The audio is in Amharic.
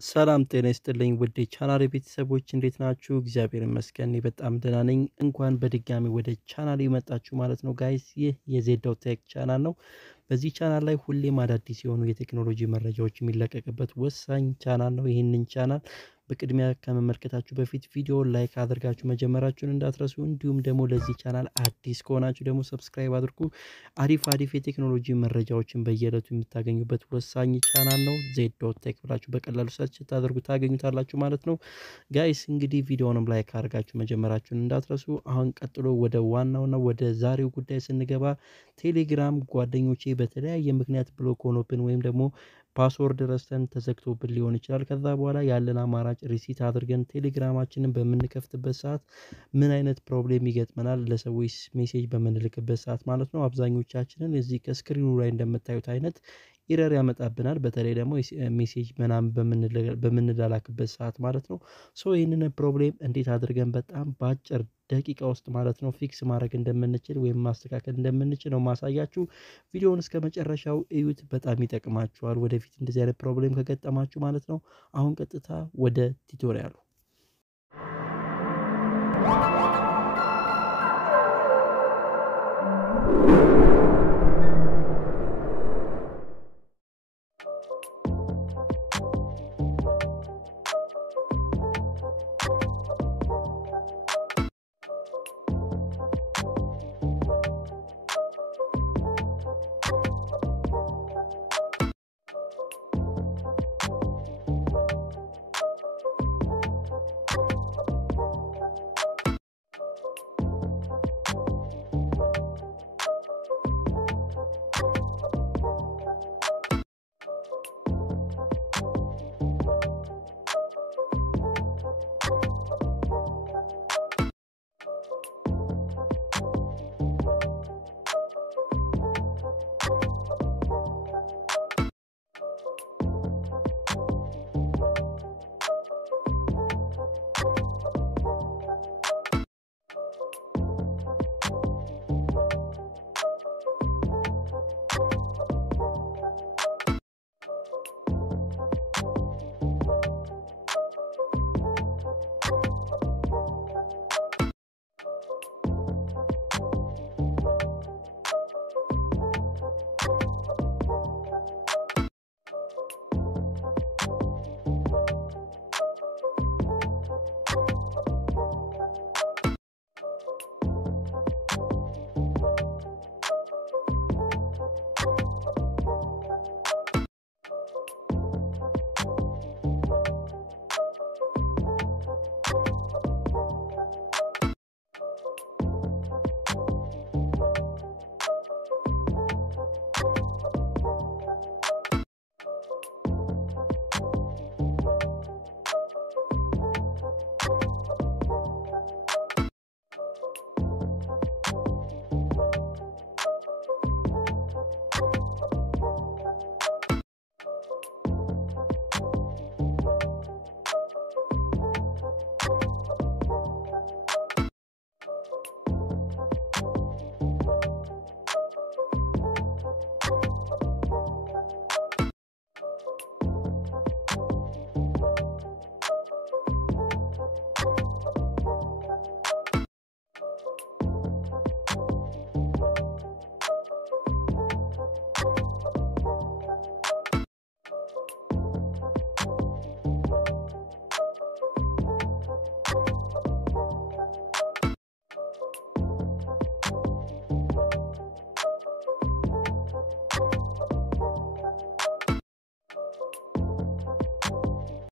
ሰላም ጤና ይስጥልኝ ውድ ቻናሌ ቤተሰቦች እንዴት ናችሁ? እግዚአብሔር ይመስገን በጣም ደህና ነኝ። እንኳን በድጋሚ ወደ ቻናሌ መጣችሁ ማለት ነው ጋይስ። ይህ የዜዶቴክ ቻናል ነው። በዚህ ቻናል ላይ ሁሌም አዳዲስ የሆኑ የቴክኖሎጂ መረጃዎች የሚለቀቅበት ወሳኝ ቻናል ነው። ይህንን ቻናል በቅድሚያ ከመመልከታችሁ በፊት ቪዲዮ ላይክ አድርጋችሁ መጀመራችሁን እንዳትረሱ። እንዲሁም ደግሞ ለዚህ ቻናል አዲስ ከሆናችሁ ደግሞ ሰብስክራይብ አድርጉ። አሪፍ የቴክኖሎጂ መረጃዎችን በየዕለቱ የምታገኙበት ወሳኝ ቻናል ነው። ዜዶቴክ ብላችሁ በቀላሉ ሰርች ታደርጉ ታገኙታላችሁ ማለት ነው ጋይስ። እንግዲህ ቪዲዮውንም ላይክ አድርጋችሁ መጀመራችሁን እንዳትረሱ። አሁን ቀጥሎ ወደ ዋናውና ወደ ዛሬው ጉዳይ ስንገባ ቴሌግራም ጓደኞቼ በተለያየ ምክንያት ብሎክ ሆኖብን ወይም ደግሞ ፓስወርድ ረስተን ተዘግቶብን ሊሆን ይችላል። ከዛ በኋላ ያለን አማራጭ ሪሲት አድርገን ቴሌግራማችንን በምንከፍትበት ሰዓት ምን አይነት ፕሮብሌም ይገጥመናል ለሰዎች ሜሴጅ በምንልክበት ሰዓት ማለት ነው። አብዛኞቻችንን እዚህ ከስክሪኑ ላይ እንደምታዩት አይነት ኢረር ያመጣብናል። በተለይ ደግሞ ሜሴጅ ምናምን በምንላላክበት ሰዓት ማለት ነው። ሶ ይህንን ፕሮብሌም እንዴት አድርገን በጣም በአጭር ደቂቃ ውስጥ ማለት ነው ፊክስ ማድረግ እንደምንችል ወይም ማስተካከል እንደምንችል ነው ማሳያችሁ። ቪዲዮውን እስከ መጨረሻው እዩት፣ በጣም ይጠቅማችኋል ወደፊት እንደዚህ አይነት ፕሮብሌም ከገጠማችሁ ማለት ነው። አሁን ቀጥታ ወደ ቱቶሪያሉ